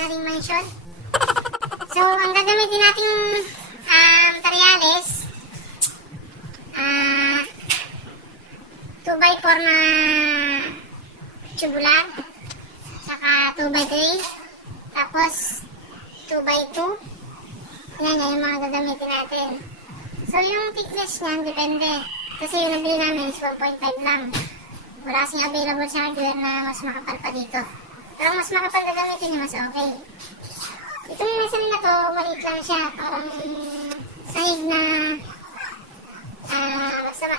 nating mansion. So, ang gagamitin nating materials, 2x4 na tubular, saka 2x3, tapos 2x2. Yan yung mga gagamitin natin. So, yung thickness niyan, depende. Kasi yung nabili namin is 1.5 lang. Wala kasing available sa hardware na mas makapal pa dito. Pero mas makapal na gamitin niya, mas okay. Itong mesan na to, maliit lang siya. Parang side na,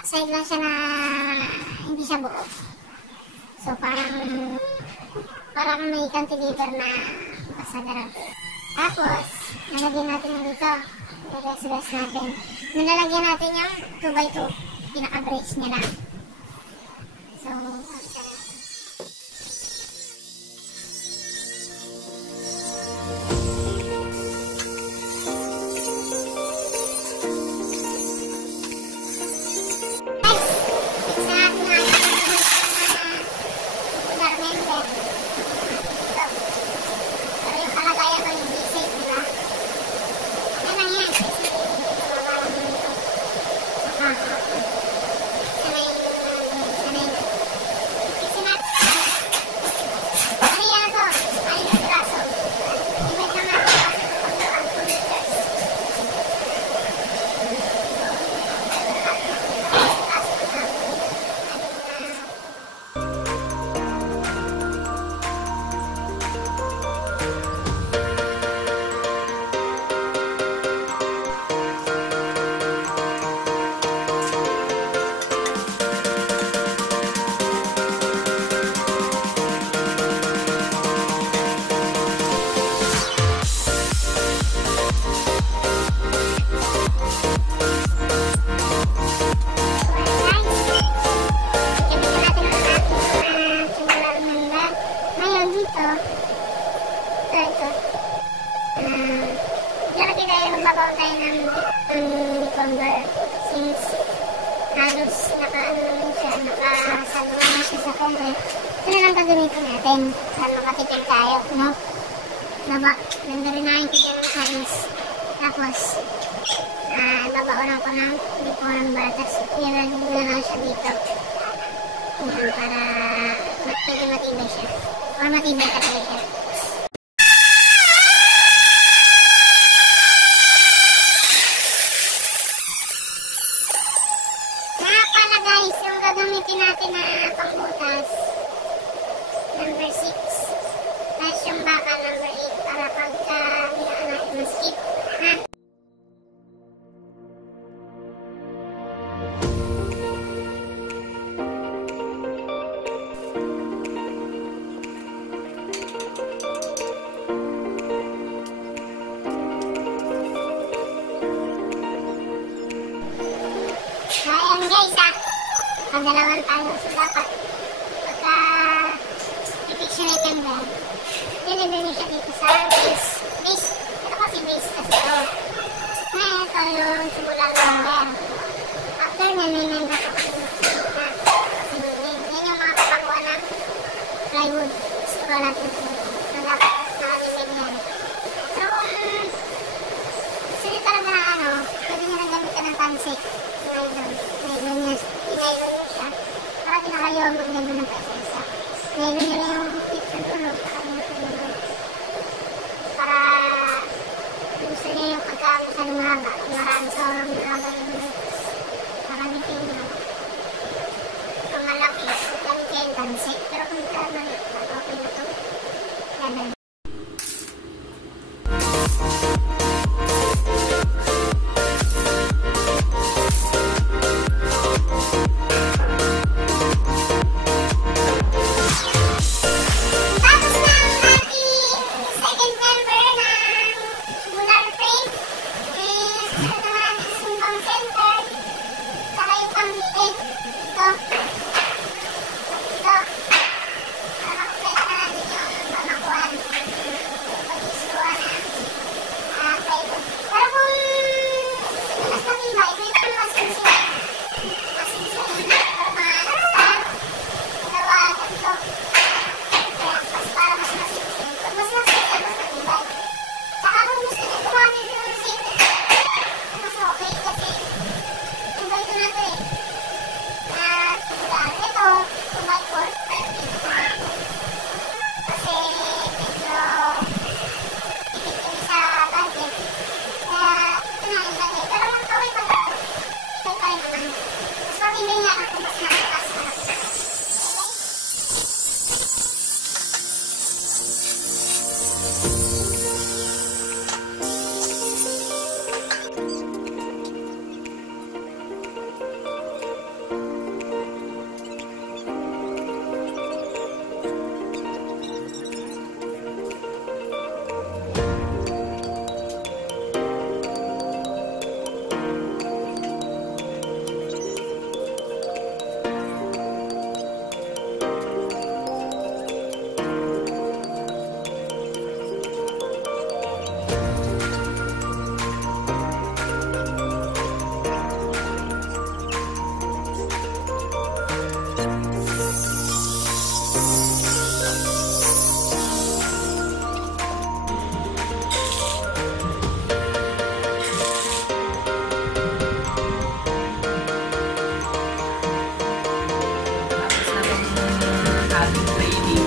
side lang siya na hindi siya buo. So, parang may cantilever na pasagaran. Tapos, nalagyan natin na dito. Res natin. Nilalagyan natin yung 2x2. Pinaka-brace niya lang. So, since halos nakasalungan na siya sa convert, ito na lang gagamitin natin para makatipid tayo, no? Baba, ganda rin na yung kitchen ng size. Tapos, babaonan ko ng lipo ng batas. Ilalagay ko na lang siya dito. Para matibay siya. Or matibay talaga siya. Gagamitin natin na pangbutas number 6 tapos yung baka number 8 para pagka hinaan natin ng skip, ha? Ayan guys, pagdalawan tayo so dapat pagka i-pictionate ba deliver nyo siya dito sa base ito kasi base kasi ito yung simulang number after nyan may number yan yung mga kapakuha ng plywood so natin so dapat nakalimig yan so sulit talaga na pwede nyo nang gamitan ng tansik ngayon nyo siya para kinakayo ang maganda ng presensya. Ngayon nyo yung tip sa tulog para gusto nyo yung pagkaan sa lumahaba. Marami sa orang mahaba yung paramitin nyo. Kung malaki, gamit kayo yung tansik. Pero kung maliit, okay na ito. Ganun. Ito.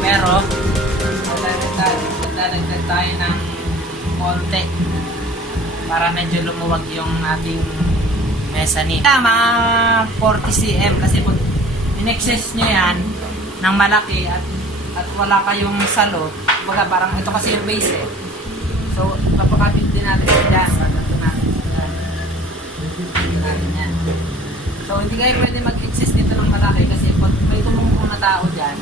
Pero magdadagdag tayo ng konti para medyo lumuwag yung ating mezzanine. Mga 40 cm kasi pag in-excess nyo yan ng malaki at wala kayong salo, baga parang ito kasi yung base eh. So papakapit din natin dyan. So hindi kayo pwede mag-excess dito ng malaki kasi pag may tumungkong na tao dyan,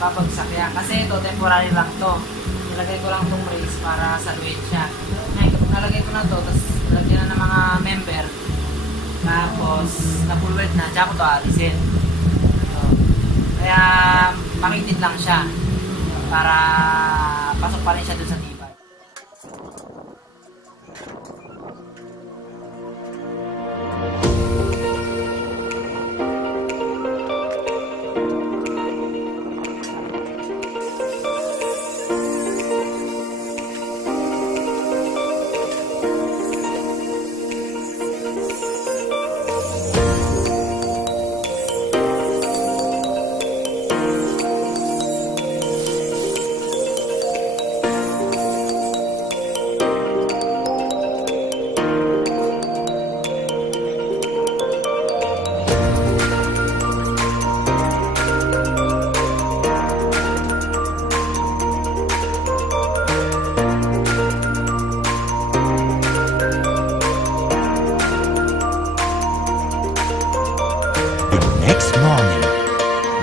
babagsak yan. Kasi ito, temporary lang to. Nilagay ko lang itong race para saluin siya. Ngayon, kapag nalagay ko na to, tapos lagyan na ng mga member, tapos na-full weld na, tsaka ko ito alisin. So, kaya makitid lang siya para pasok pa rin siya dun sa tibay.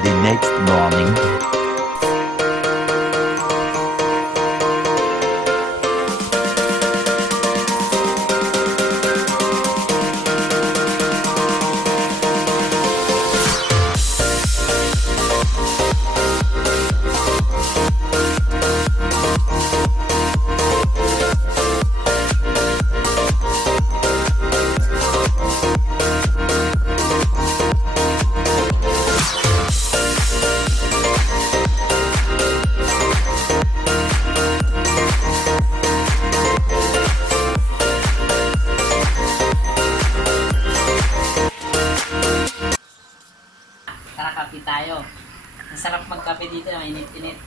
The next morning. Kape tayo. Masarap magkape dito, mainit-init.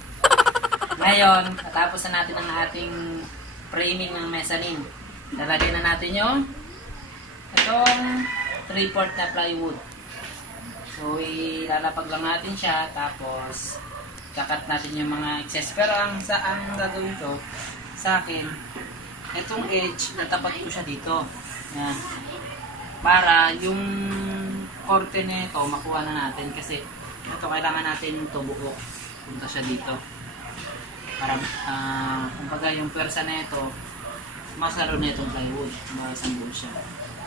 Ngayon, natapos na natin ang ating framing ng mezzanine. Lalagay na natin yung itong 3/4 na plywood. So, ilalapag lang natin siya, tapos kakat natin yung mga excess. Pero ang gagawin ko sa akin, itong edge, natapat ko siya dito. Yan. Para yung korte nito makuha na natin kasi ito kailangan natin ito buo, punta siya dito para kumbaga yung pwersa na ito masalo na itong plywood, masang buo siya.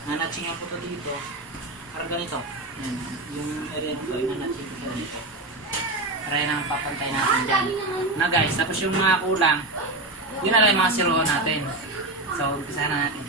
Nanatching po ito dito parang ganito. Yan. Yung area dito nanatching ko dito para yan ang papantay natin dyan na guys. Tapos yung mga kulang yun na lang yung mga siroon natin. So umpisa na natin.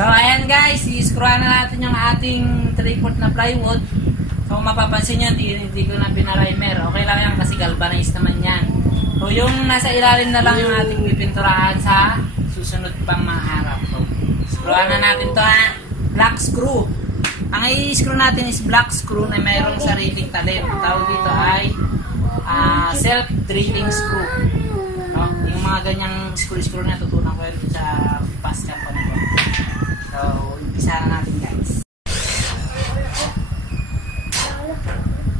So ayan guys, i-screwan na natin yung ating 3/4 na plywood. So mapapansin nyo, hindi ko na pinarimer. Okay lang yan kasi galvanized naman yan. So yung nasa ilalim na lang yung ating pipinturahan sa susunod pang mga araw. So screwan na natin to ha. black screw. Ang i-screw natin is black screw na mayroong sariling talim. Ang tawag dito ay self-drilling screw. No? Yung mga ganyang screw na tutunan ko yun sa past company ko. So, umpisa na natin guys.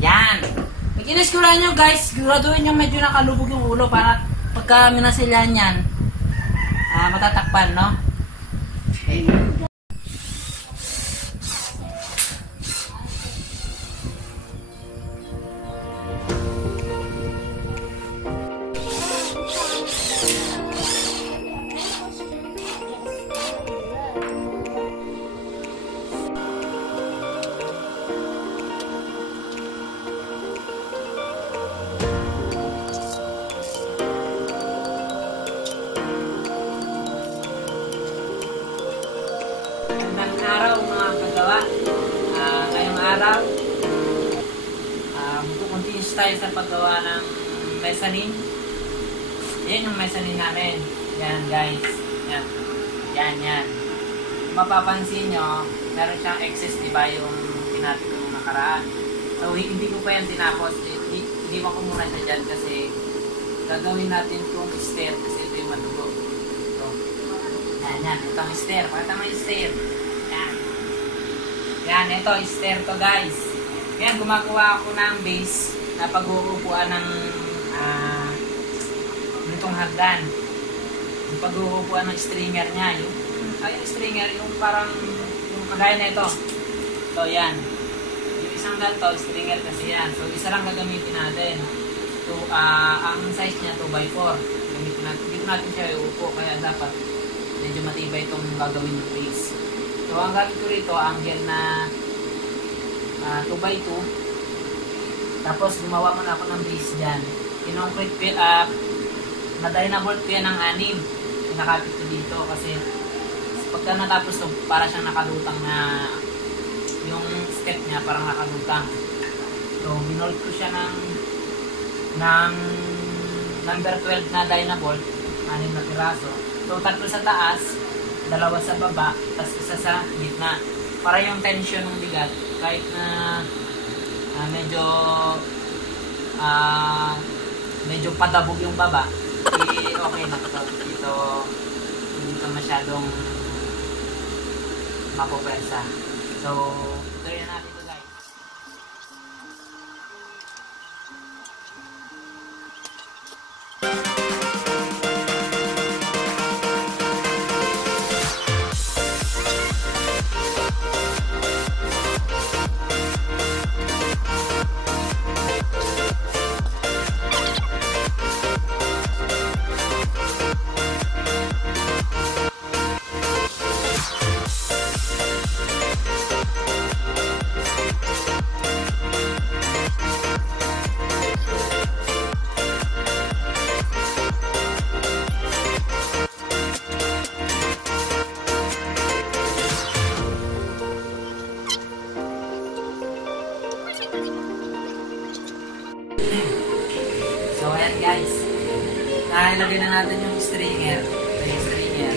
Yan! Pag in-screwan nyo guys, siguraduhin nyo medyo nakalubog yung ulo para pagka minasilyan yan, matatakpan, no? Okay. Magandang araw mga kagawa. Ngayong araw, mag-continuous tayo sa paggawa ng mezzanine. Yan yung mezzanine namin. Yan guys. Yan. Yan. Mapapansin nyo, meron siyang excess, diba, yung pinati ko nung nakaraan. So, hindi ko pa yan tinapos. Iniwan ko muna siya dyan kasi gagawin natin itong stair kasi ito yung madugo. So, yan. Itong stair. Pakita mo yung stair. Yan, ito, stair to guys. Yan, gumagawa ako ng base na pag-uupuan ng itong hagdan. Yung pag-uupuan ng stringer niya. Yung stringer, yung parang, yung kagaya na ito. So, yan. Yung isang ganito, stringer kasi yan. So, isa lang gagamitin natin. So, ang size niya, 2x4. Gamitin natin. Dito natin siya iupo, kaya dapat medyo matibay itong gagawin ng base. So, ang gamit ko rito, angle na 2x2. Tapos, gumawa muna ako ng base dyan. Kinongkrete na-dynabolt ko yan ng 6. Pinakapit ko dito kasi pagka natapos ito, para siyang nakalutang na yung step niya, parang nakalutang. So, binolt ko siya ng number 12 na dynabolt, 6 na piraso. So, 3 sa taas, 2 sa baba, tapos isa sa gitna. Para yung tension ng bigat, kahit na medyo padabog yung baba, okay na ito. Hindi ito masyadong mapupersa. So, tuloy na natin ito guys. So, ayan guys. Nalagay na natin yung stringer. Ito yung stringer.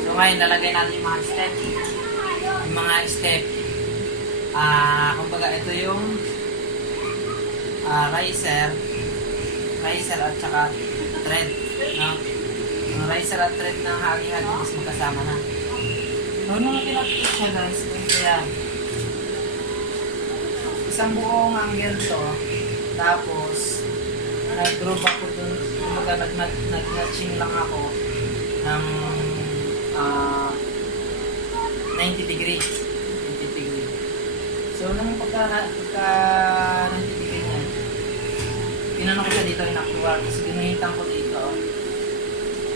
So, ngayon, lalagay natin yung mga step. Yung mga step. Kumbaga, ito yung riser at saka thread. No? Yung riser at thread ng hagi-hagi is magkasama na. So, nung pinakita siya guys, kaya isang buong angle to. Tapos, nag-groove ako dun, kumbaga nag-matching lang ako ng 90 degree. So, nung pagka 90 degree niya, pinano ko siya dito rin actual, kasi ginuhitan ko dito.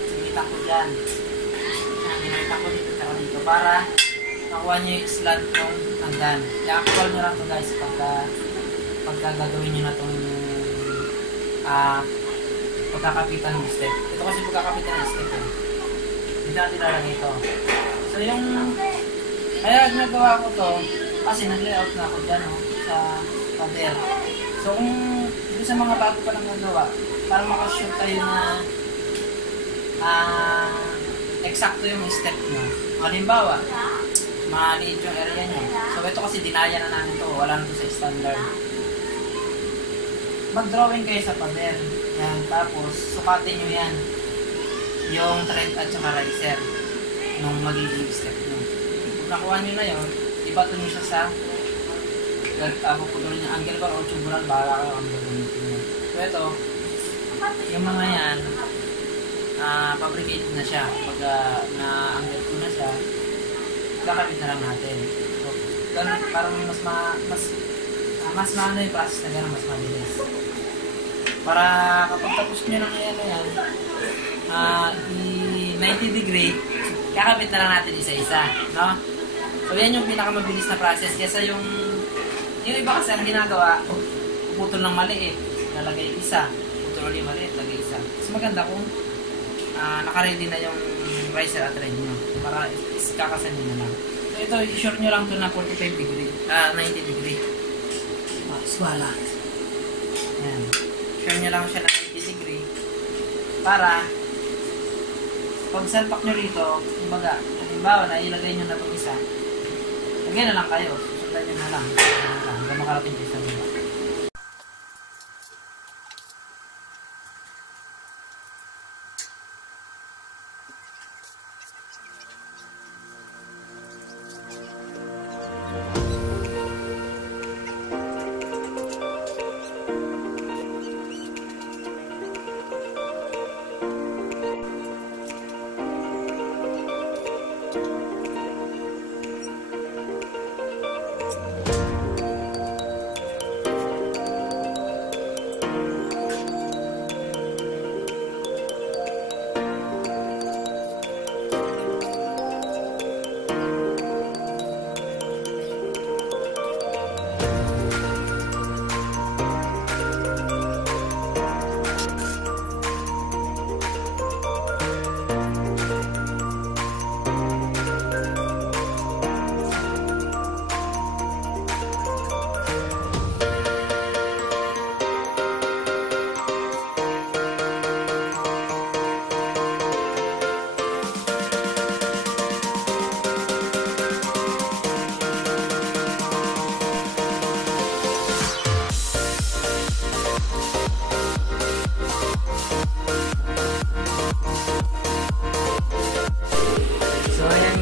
Ginuhitan ko dyan. Ginuhitan ko dito tsaka dito para nakuha niyo yung slant ng hagdan. I-actual nyo lang ito guys pagka gagawin nyo na itong pagkakapitan ng step. Ito kasi pagkakapitan ng step eh. Dito natin lalagay ito. So yung kaya nagawa ko to kasi nag-layout na ako dyan sa pader. So kung sa mga bago pa lang nagawa, para makashoot tayo na eksakto yung step nyo. Halimbawa, maliit yung area nyo. So ito kasi dinaya na namin to, wala na to sa standard. Mag-drawing kayo sa pader. Yan, tapos sukatin nyo yan. Yung thread at saka riser nung magiging step nyo. Kung nakuha nyo na yun, ibato nyo siya sa puputuloy ng angle bar o tubular, bahala kayo ang gagamitin nyo. So ito, yung mga yan, fabricated na siya. Pag na-angle ko na siya, kakabit na lang natin. So, ganun, parang mas maano yung process na gano'n, mas mabilis. Para kapag tapos nyo lang yan, i-90 degree, kakabit na lang natin isa-isa, no? So, yan yung pinakamabilis na process. Kesa yung iba kasi ang ginagawa, putol ng maliit, lalagay isa, putol ulit maliit, lagay isa. Mas maganda kung naka-ready na yung riser at thread nyo para kakasan nyo na lang. So, ito, i-sure nyo lang ito na 45 degree, 90 degree. Wala. Yan. Sure nyo lang siya na 90 degree para pag salpak nyo rito, kumbaga, halimbawa na ilagay nyo na itong isa, lagyan na lang kayo, susundan nyo na lang hanggang makarating kayo sa baba.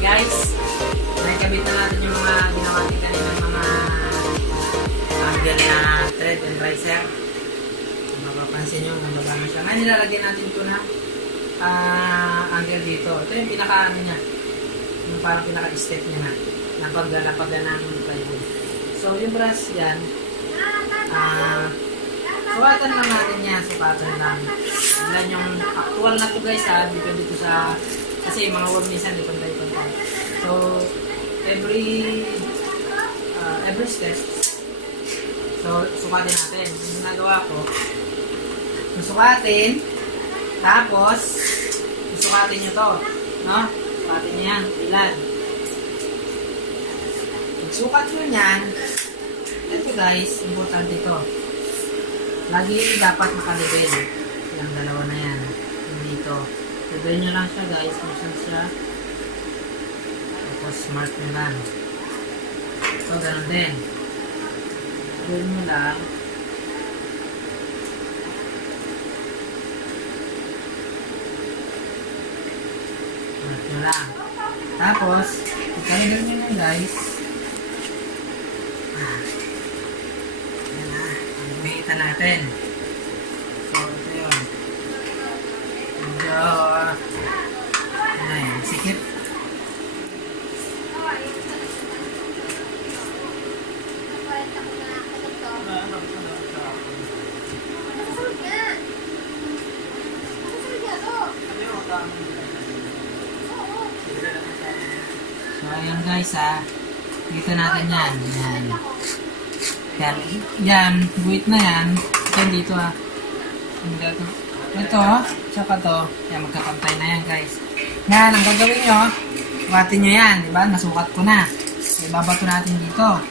Guys, nakikabit na natin yung mga ginawa natin kanina mga angle na thread and riser. Kung mapapansin nyo, nababa na siya. Ngayon nilalagyan natin ito na angle dito. Ito yung pinaka-ano niya. Yung parang pinaka-step niya na. Napag-lapagan ng plywood. So yung brush yan, sukatan lang natin yan. Sukatan lang. Ilan yung actual na ito guys ha. Depende ito sa kasi mga word minsan di pantay-pantay. So every step, so sukatin natin. Yung ginagawa ko, susukatin, tapos susukatin nyo to, no? Sukatin nyo yan, ilan. Pagsukat nyo yan, ito guys, importante ito. Lagi dapat nakalibel. Yung dalawa na yan, dito. Ibigay nyo lang siya guys, kung saan siya. Tapos smart nyo lang. So, ganun din. Ibigay nyo lang. Smart nyo lang. Tapos, ikalagay nyo lang guys. Yan na. Ibigitan natin. So, ito yun. Ayan, sikip. So, ayan guys ha. Dito natin yan. Yan. Yan. Yan. Buwit na yan. Yan dito ha. Ito, tsaka to. Yan, magkapantay na yan guys. Yan, ang gagawin nyo, sukatin nyo yan. Diba? Nasukat ko na. Ibabato natin dito.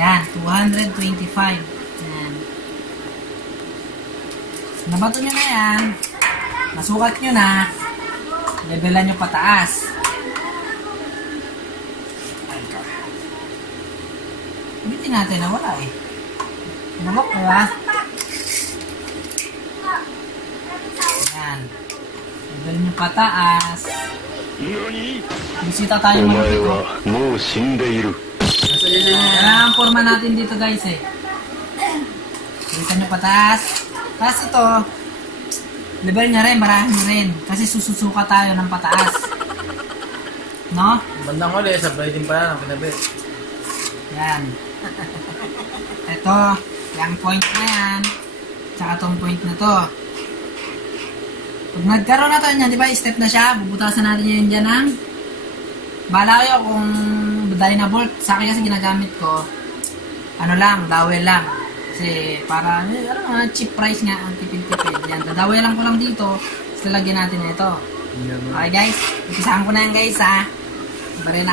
Yan, 225. Yan. Nabato nyo na yan. Nasukat nyo na. Levelan nyo pataas. Ulitin natin na wala eh. Nabok, diba? Ayan. Level nyo pataas. Bisita tayo malapit ko. Yan ang forma natin dito guys eh. Bisita nyo pataas. Tapos ito, level nya rin, marami rin. Kasi sususuka tayo ng pataas. No? Bandang huli, sabay din pala ng pinabit. Yan. Ito, yung point na yan. Tsaka tong point na to. Pag nagkaroon na to yan, di ba, step na siya. Bubutasan natin yun dyan ng bahala kayo kung dali na bolt. Sa akin kasi ginagamit ko, ano lang, dowel lang. Kasi para, cheap price nga, ang tipid-tipid. Yan, dadawel lang ko lang dito. Tapos lalagyan natin na ito. Okay guys, ipisahan ko na yan guys ha. Bari na.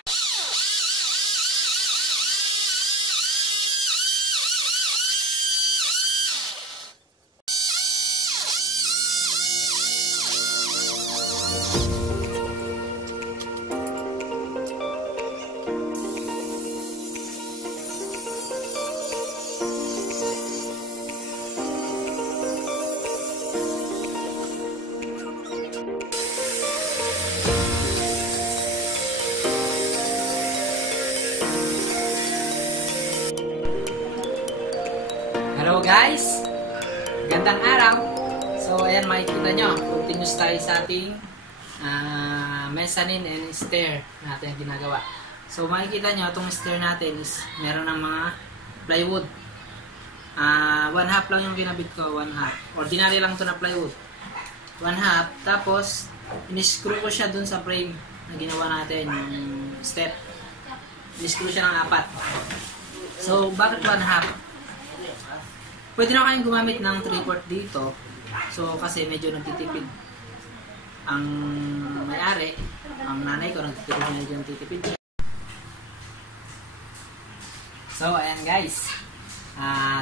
Hello guys! Gandang araw! So ayan, makikita nyo, continuous tayo sa ating mezzanine and stair natin ginagawa. So makikita nyo, itong stair natin is meron ng mga plywood. 1/2 lang yung kinabit ko, 1/2. Ordinary lang ito na plywood. 1/2, tapos in-screw ko siya dun sa frame na ginawa natin, yung step. In-screw siya ng 4. So bakit 1/2? Pwede na kayong gumamit ng 3/4 dito. So, kasi medyo nagtitipid ang may-ari, ang nanay ko, medyo nagtitipid. So, ayan guys.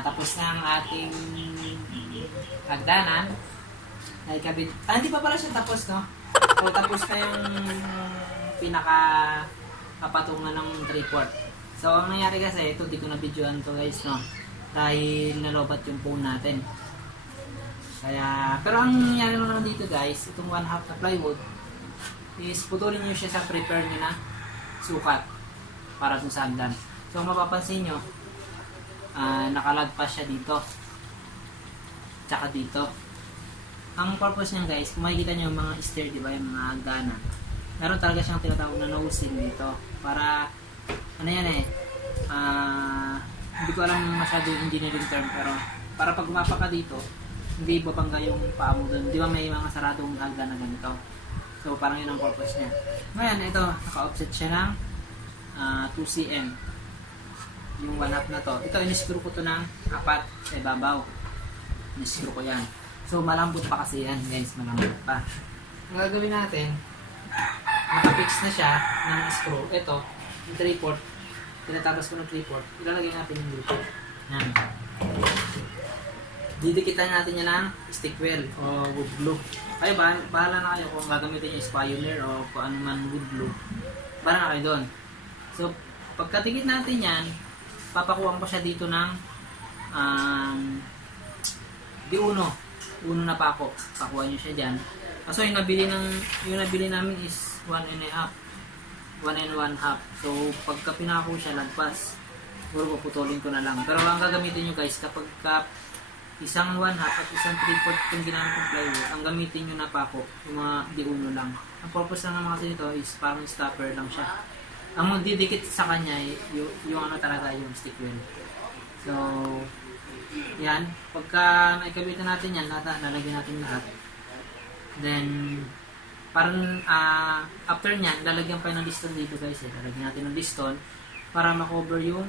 Tapos na ang ating hagdanan. Naikabit. Hindi pa pala siya tapos, no? So, tapos na yung pinaka-kapatungan ng 3/4. So, ang nangyari kasi, ito, di ko na-videoan to guys, no? Dahil nalobat yung phone natin. Kaya, pero ang nangyari naman dito guys, itong 1/2 na plywood is putulin nyo siya sa prepare nyo na sukat para dun sa hagdan. So mapapansin nyo, nakalagpas siya dito tsaka dito. Ang purpose niya guys, kung makikita nyo yung mga stair, diba, yung mga hagdanan, meron talaga siyang tinatawag na nosing dito para, ano yan eh, hindi ko alam masyado yung engineering term, pero para pag gumapa ka dito, hindi babangga yung paa mo doon. Di ba may mga saradong hagdan na ganito? So parang yun ang purpose niya. Ngayon, ito, naka-offset siya ng 2 cm. Yung 1/2 na to. Ito, in-screw ko to ng 4 sa ibabaw. In-screw ko yan. So malambot pa kasi yan guys, malambot pa. Ang gagawin natin, naka-fix na siya ng screw. Ito, yung 3/4. Tinatapos ko ng 3/4, ilalagay natin yung dito. Yan. Didikitan natin yan ng stick wheel o wood glue. Kayo ba, bahala na kayo kung gagamitin yung Pioneer o kung ano man wood glue. Bahala na kayo doon. So, pagkatikit natin yan, papakuhaan ko siya dito ng uno na pako. Pakuhaan nyo siya dyan. So, yung nabili namin is 1.5. 1 and 1/2. So, pagka pinako siya, lagpas. Siguro puputulin ko na lang. Pero ang gagamitin nyo guys, kapag isang 1/2 at isang 3/4 kung ginamit ng plywood, ang gamitin nyo na pako, yung mga di-uno lang. Ang purpose lang naman kasi nito is parang stopper lang siya. Ang magdidikit sa kanya, yung ano talaga, yung stick wheel. So, yan. Pagka naikabitan natin yan, nalagyan natin lahat. Then, parang after nyan, lalagyan pa ng liston dito guys eh. Lalagyan natin ng liston para makover yung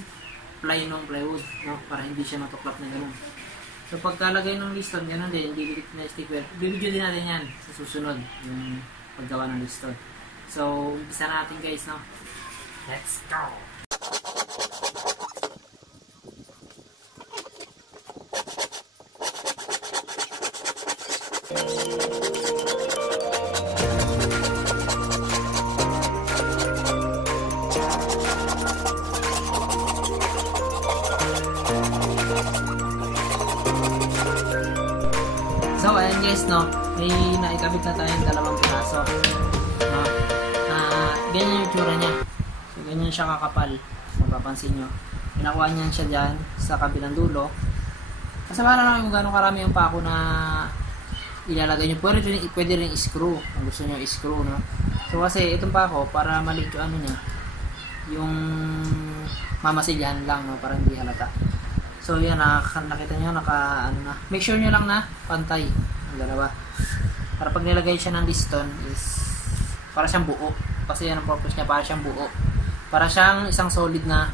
ply ng plywood, no? Para hindi siya matuklap na gano'n. So pagkalagay ng liston, gano'n din, hindi dikit na stick wheel. Bibidyo din natin yan sa susunod, yung paggawa ng liston. So, umpisa natin guys, no? Let's go! guys, no, may naikabit na tayong 2 piraso. No? Ganyan yung tsura niya. So, ganyan siya kakapal. Mapapansin nyo. Pinakuha niyan siya dyan sa kabilang dulo. Kasama na namin kung gano'ng karami yung pako na ilalagay nyo. Pwede rin i-screw kung gusto nyo i-screw, no? So kasi itong pako, para maliit yung ano niya, yung mamasilyahan lang, no? Para hindi halata. So yan, nakita nyo, ano na. Make sure nyo lang na pantay ang dalawa. Para pag nilagay siya ng liston is para siyang buo. Kasi yan ang purpose niya, para siyang buo. Para siyang isang solid na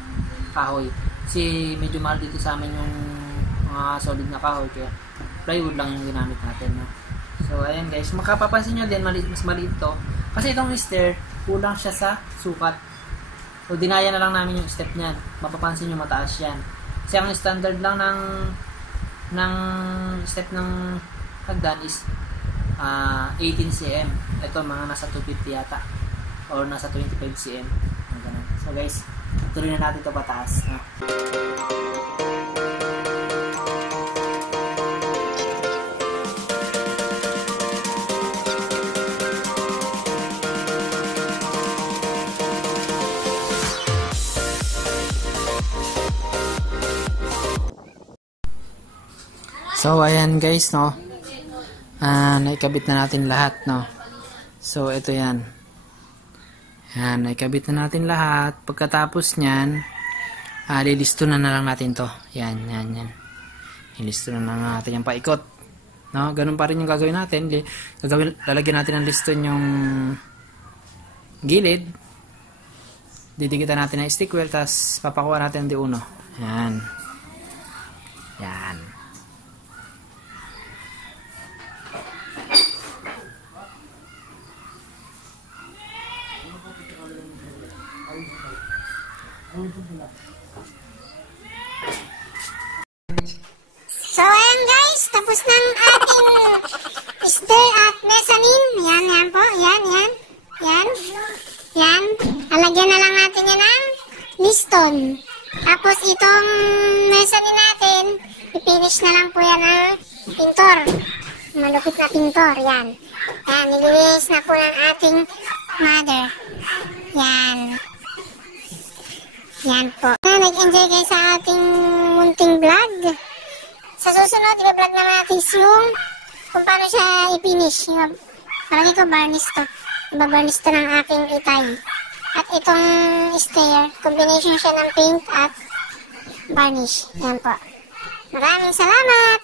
kahoy. Kasi medyo mahal dito sa amin yung mga solid na kahoy, kaya plywood lang yung ginamit natin, no? So ayan guys, makapapansin nyo din, mas maliit to. Kasi itong stair, kulang siya sa sukat. So dinaya na lang namin yung step niyan. Mapapansin nyo mataas yan. Kasi ang standard lang ng step ng hagdan is 18 cm. Ito mga nasa 250 yata. Or nasa 25 cm. So guys, tuloy na natin ito pataas. No? So ayan guys, no. Naikabit na natin lahat, no. So ito yan. Yan, naikabit na natin lahat. Pagkatapos niyan, lilisto na lang natin to. Yan. Lilisto na lang natin yung paikot. No, ganun pa rin yung gagawin natin. Lalagyan natin ng liston yung gilid. Didikitan natin ng stick wheel, tapos papakuha natin ng D1. Yan. Yan. So, ayan guys, tapos ng ating stair at mezzanine. Yan po, yan. Alagyan na lang natin yan ng liston. Tapos itong mezzanine natin, ipinish na lang po yan ng pintor. Malupit na pintor, yan. Yan, nilinis na po ng ating mother. Yan. Yan po. Nag-enjoy kayo sa ating munting vlog. Sa susunod, i-vlog naman natin yung kung paano siya i-finish. Parang ito, varnish to. Iba-varnish to ng aking itay. At itong stair, combination siya ng paint at varnish. Yan po. Maraming salamat!